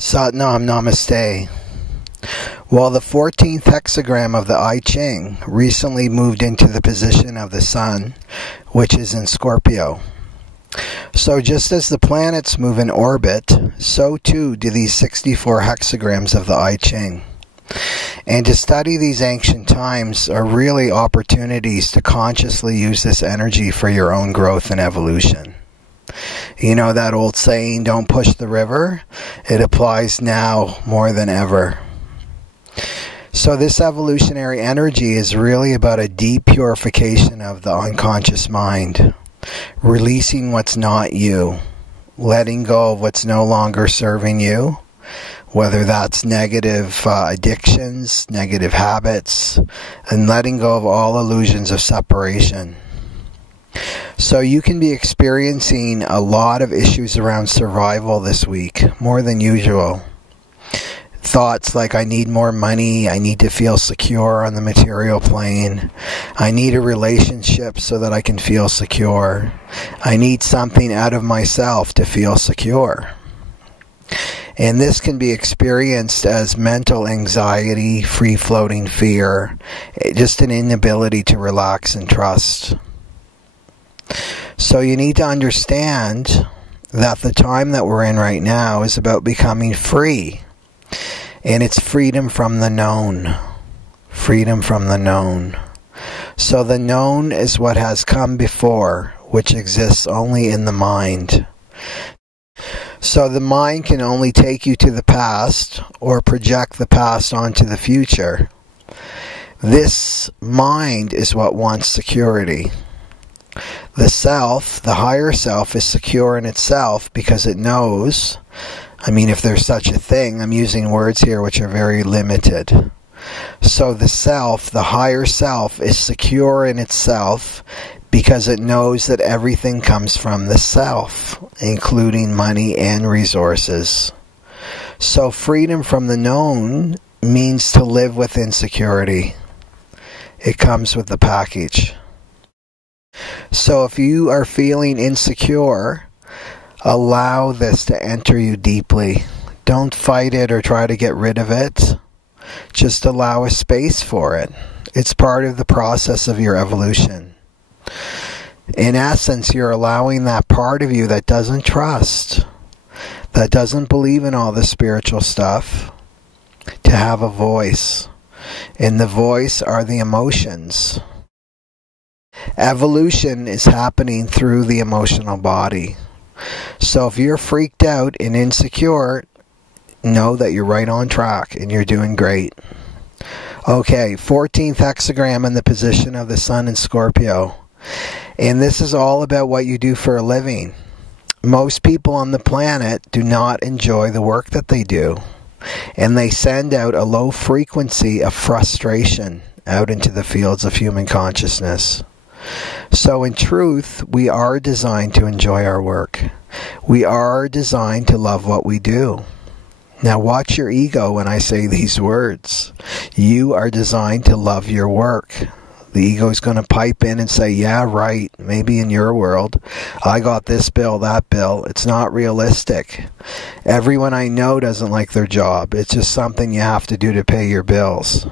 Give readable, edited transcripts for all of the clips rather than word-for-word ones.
Satnam Namaste. Well, the 14th hexagram of the I Ching recently moved into the position of the Sun, which is in Scorpio. So just as the planets move in orbit, so too do these 64 hexagrams of the I Ching. And to study these ancient times are really opportunities to consciously use this energy for your own growth and evolution. You know that old saying, don't push the river? It applies now more than ever. So this evolutionary energy is really about a deep purification of the unconscious mind, releasing what's not you, letting go of what's no longer serving you, whether that's negative addictions, negative habits, and letting go of all illusions of separation. So you can be experiencing a lot of issues around survival this week, more than usual. Thoughts like, I need more money, I need to feel secure on the material plane, I need a relationship so that I can feel secure, I need something out of myself to feel secure. And this can be experienced as mental anxiety, free-floating fear, just an inability to relax and trust. So you need to understand that the time that we're in right now is about becoming free. And it's freedom from the known. Freedom from the known. So the known is what has come before, which exists only in the mind. So the mind can only take you to the past or project the past onto the future. This mind is what wants security. The self, the higher self, is secure in itself because it knows, if there's such a thing, I'm using words here which are very limited. So the self, the higher self, is secure in itself because it knows that everything comes from the self, including money and resources. So freedom from the known means to live with insecurity. It comes with the package. So if you are feeling insecure, allow this to enter you deeply. Don't fight it or try to get rid of it. Just allow a space for it. It's part of the process of your evolution. In essence, you're allowing that part of you that doesn't trust, that doesn't believe in all the spiritual stuff, to have a voice. And the voice are the emotions. Evolution is happening through the emotional body. So if you're freaked out and insecure, know that you're right on track and you're doing great. Okay, 14th hexagram in the position of the Sun in Scorpio. And this is all about what you do for a living. Most people on the planet do not enjoy the work that they do. And they send out a low frequency of frustration out into the fields of human consciousness. So in truth, we are designed to enjoy our work. We are designed to love what we do. Now watch your ego when I say these words. You are designed to love your work. The ego is going to pipe in and say, yeah, right, maybe in your world, I got this bill, that bill. It's not realistic. Everyone I know doesn't like their job. It's just something you have to do to pay your bills.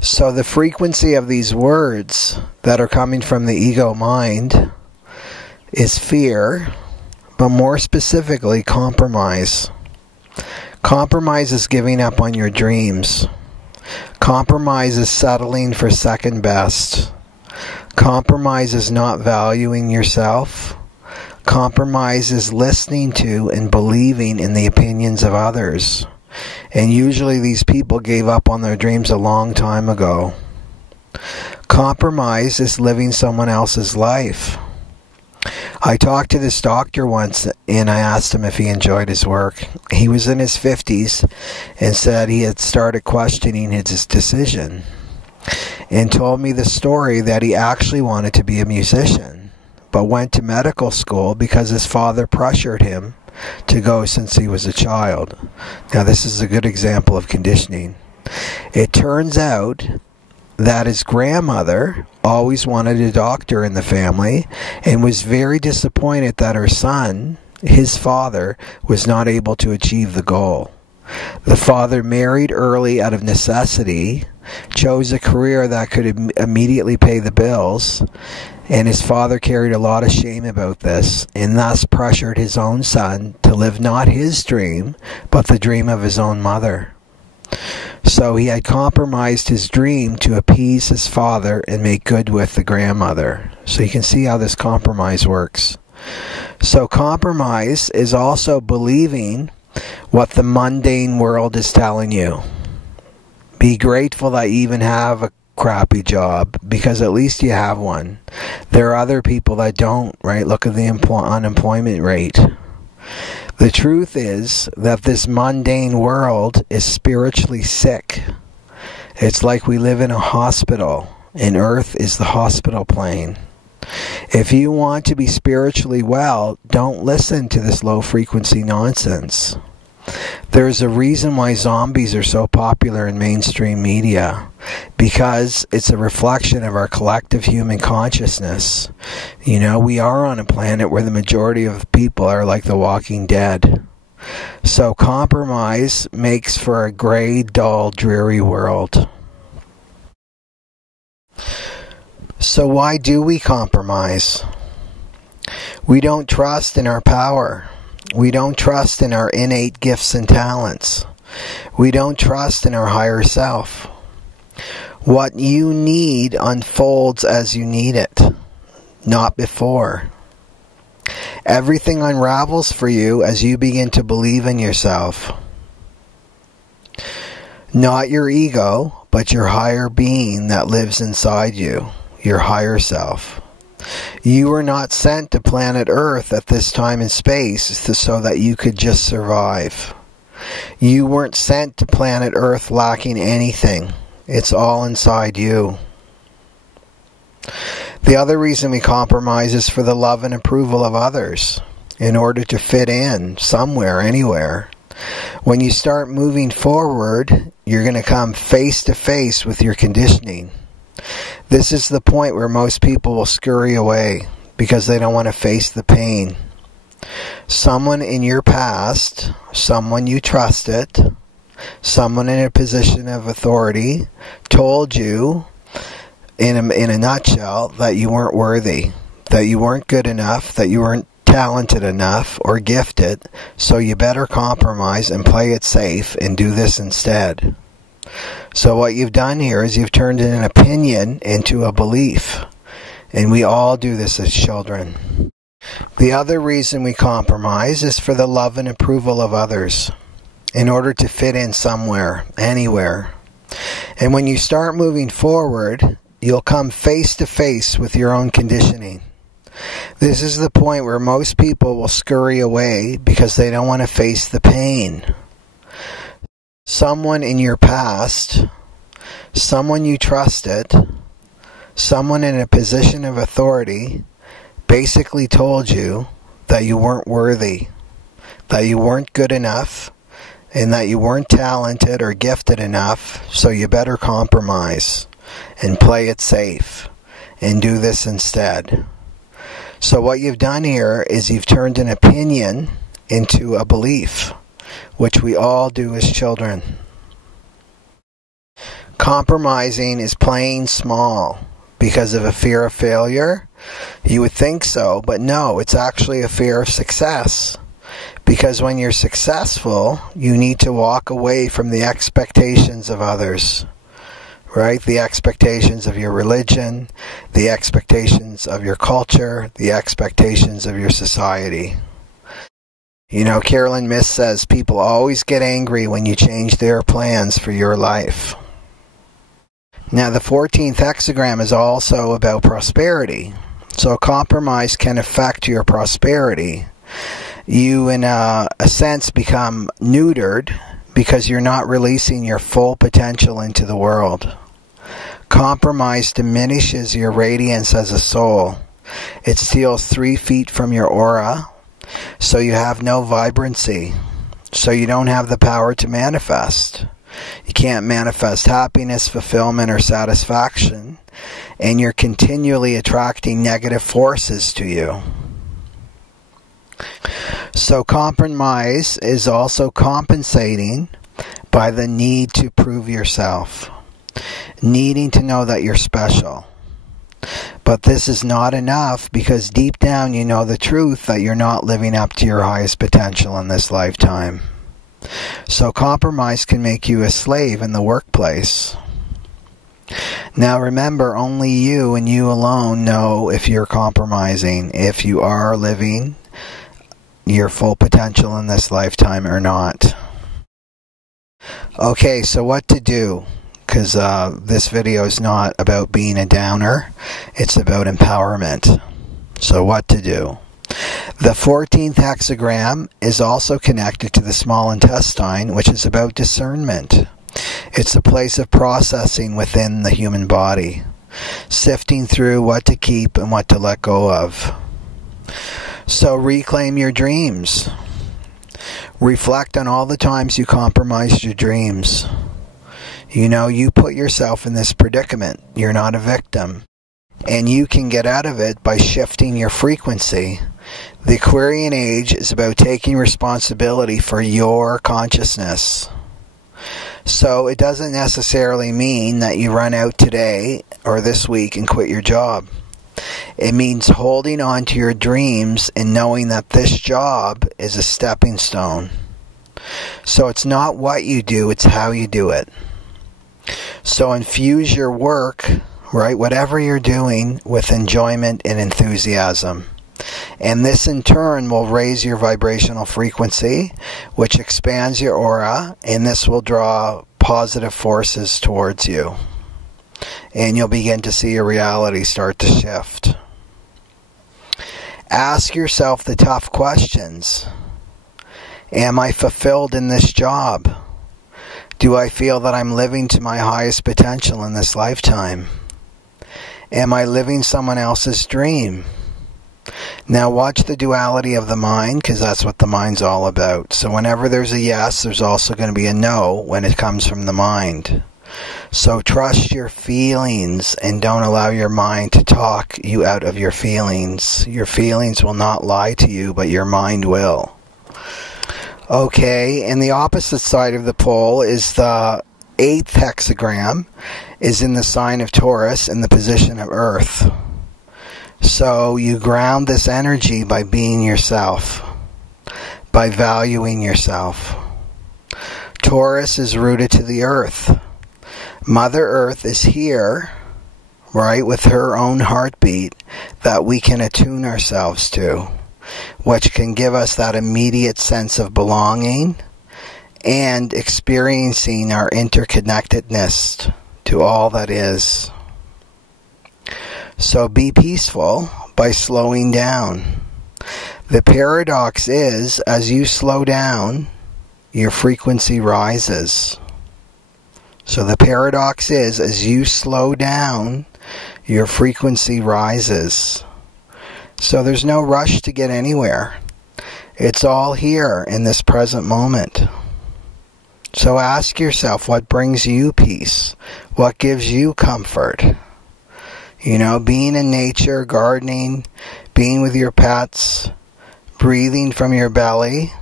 So the frequency of these words that are coming from the ego mind is fear, but more specifically, compromise. Compromise is giving up on your dreams. Compromise is settling for second best. Compromise is not valuing yourself. Compromise is listening to and believing in the opinions of others. And usually these people gave up on their dreams a long time ago. Compromise is living someone else's life. I talked to this doctor once and I asked him if he enjoyed his work. He was in his 50s and said he had started questioning his decision and told me the story that he actually wanted to be a musician but went to medical school because his father pressured him to go since he was a child. Now this is a good example of conditioning. It turns out that his grandmother always wanted a doctor in the family and was very disappointed that her son his father was not able to achieve the goal. The father married early out of necessity, chose a career that could immediately pay the bills, and his father carried a lot of shame about this, and thus pressured his own son to live not his dream, but the dream of his own mother. So he had compromised his dream to appease his father and make good with the grandmother. So you can see how this compromise works. So compromise is also believing what the mundane world is telling you. Be grateful that you even have a crappy job, because at least you have one. There are other people that don't, right? Look at the unemployment rate. The truth is that this mundane world is spiritually sick. It's like we live in a hospital, and Earth is the hospital plane. If you want to be spiritually well, don't listen to this low-frequency nonsense. There's a reason why zombies are so popular in mainstream media, because it's a reflection of our collective human consciousness. You know, we are on a planet where the majority of people are like the Walking Dead. So compromise makes for a gray, dull, dreary world. So why do we compromise? We don't trust in our power. We don't trust in our innate gifts and talents. We don't trust in our higher self. What you need unfolds as you need it, not before. Everything unravels for you as you begin to believe in yourself. Not your ego, but your higher being that lives inside you, your higher self. You were not sent to planet Earth at this time and space so that you could just survive. You weren't sent to planet Earth lacking anything. It's all inside you. The other reason we compromise is for the love and approval of others, in order to fit in somewhere, anywhere. When you start moving forward, you're going to come face to face with your conditioning. This is the point where most people will scurry away because they don't want to face the pain. Someone in your past, someone you trusted, someone in a position of authority told you in a nutshell that you weren't worthy, that you weren't good enough, that you weren't talented enough or gifted, so you better compromise and play it safe and do this instead. So what you've done here is you've turned an opinion into a belief. And we all do this as children. The other reason we compromise is for the love and approval of others, in order to fit in somewhere, anywhere. And when you start moving forward, you'll come face to face with your own conditioning. This is the point where most people will scurry away because they don't want to face the pain. Someone in your past, someone you trusted, someone in a position of authority basically told you that you weren't worthy, that you weren't good enough, and that you weren't talented or gifted enough, so you better compromise and play it safe and do this instead. So what you've done here is you've turned an opinion into a belief, which we all do as children. Compromising is playing small because of a fear of failure. You would think so, but no, it's actually a fear of success. Because when you're successful, you need to walk away from the expectations of others. Right? The expectations of your religion, the expectations of your culture, the expectations of your society. You know, Carolyn Myss says people always get angry when you change their plans for your life. Now, the 14th hexagram is also about prosperity. So compromise can affect your prosperity. You, in a sense, become neutered because you're not releasing your full potential into the world. Compromise diminishes your radiance as a soul. It steals 3 feet from your aura, so you have no vibrancy. So you don't have the power to manifest. You can't manifest happiness, fulfillment, or satisfaction. And you're continually attracting negative forces to you. So compromise is also compensating by the need to prove yourself, needing to know that you're special. But this is not enough, because deep down you know the truth that you're not living up to your highest potential in this lifetime. So compromise can make you a slave in the workplace. Now remember, only you and you alone know if you're compromising, if you are living your full potential in this lifetime or not. Okay, so what to do? Because this video is not about being a downer, it's about empowerment. So what to do? The 14th hexagram is also connected to the small intestine, which is about discernment. It's a place of processing within the human body, sifting through what to keep and what to let go of. So reclaim your dreams. Reflect on all the times you compromised your dreams. You know, you put yourself in this predicament. You're not a victim. And you can get out of it by shifting your frequency. The Aquarian Age is about taking responsibility for your consciousness. So it doesn't necessarily mean that you run out today or this week and quit your job. It means holding on to your dreams and knowing that this job is a stepping stone. So it's not what you do, it's how you do it. So infuse your work, right, whatever you're doing, with enjoyment and enthusiasm. And this in turn will raise your vibrational frequency, which expands your aura, and this will draw positive forces towards you. And you'll begin to see your reality start to shift. Ask yourself the tough questions. Am I fulfilled in this job? Do I feel that I'm living to my highest potential in this lifetime? Am I living someone else's dream? Now watch the duality of the mind, because that's what the mind's all about. So whenever there's a yes, there's also going to be a no when it comes from the mind. So trust your feelings and don't allow your mind to talk you out of your feelings. Your feelings will not lie to you, but your mind will. Okay, and the opposite side of the pole is the 8th hexagram, is in the sign of Taurus in the position of Earth. So you ground this energy by being yourself, by valuing yourself. Taurus is rooted to the earth. Mother Earth is here, right, with her own heartbeat that we can attune ourselves to, which can give us that immediate sense of belonging and experiencing our interconnectedness to all that is. So be peaceful by slowing down. The paradox is, as you slow down, your frequency rises. So the paradox is, as you slow down, your frequency rises. So there's no rush to get anywhere. It's all here in this present moment. So ask yourself, what brings you peace? What gives you comfort? You know, being in nature, gardening, being with your pets, breathing from your belly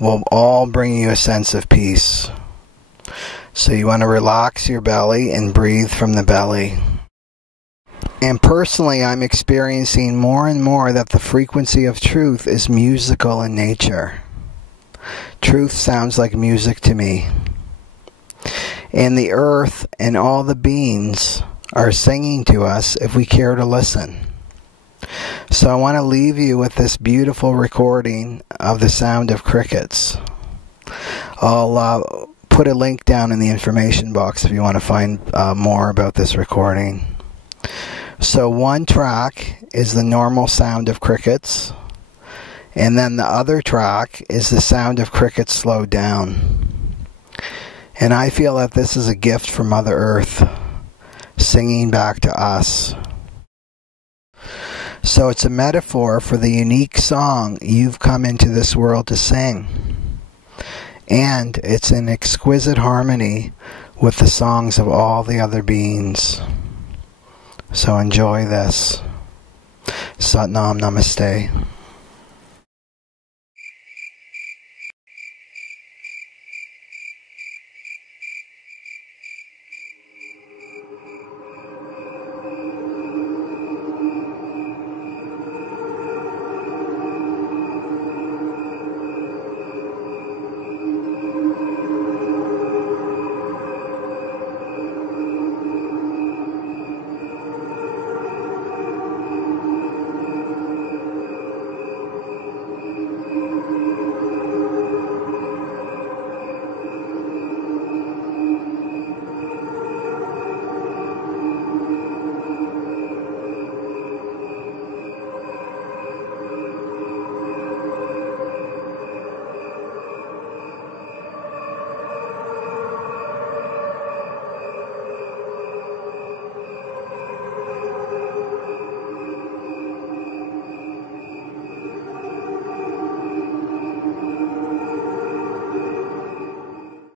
will all bring you a sense of peace. So you want to relax your belly and breathe from the belly. And personally, I'm experiencing more and more that the frequency of truth is musical in nature. Truth sounds like music to me. And the earth and all the beings are singing to us if we care to listen. So I want to leave you with this beautiful recording of the sound of crickets. I'll put a link down in the information box if you want to find more about this recording. So one track is the normal sound of crickets, and then the other track is the sound of crickets slowed down. And I feel that this is a gift from Mother Earth, singing back to us. So it's a metaphor for the unique song you've come into this world to sing. And it's in exquisite harmony with the songs of all the other beings. So enjoy this. Sat Nam Namaste.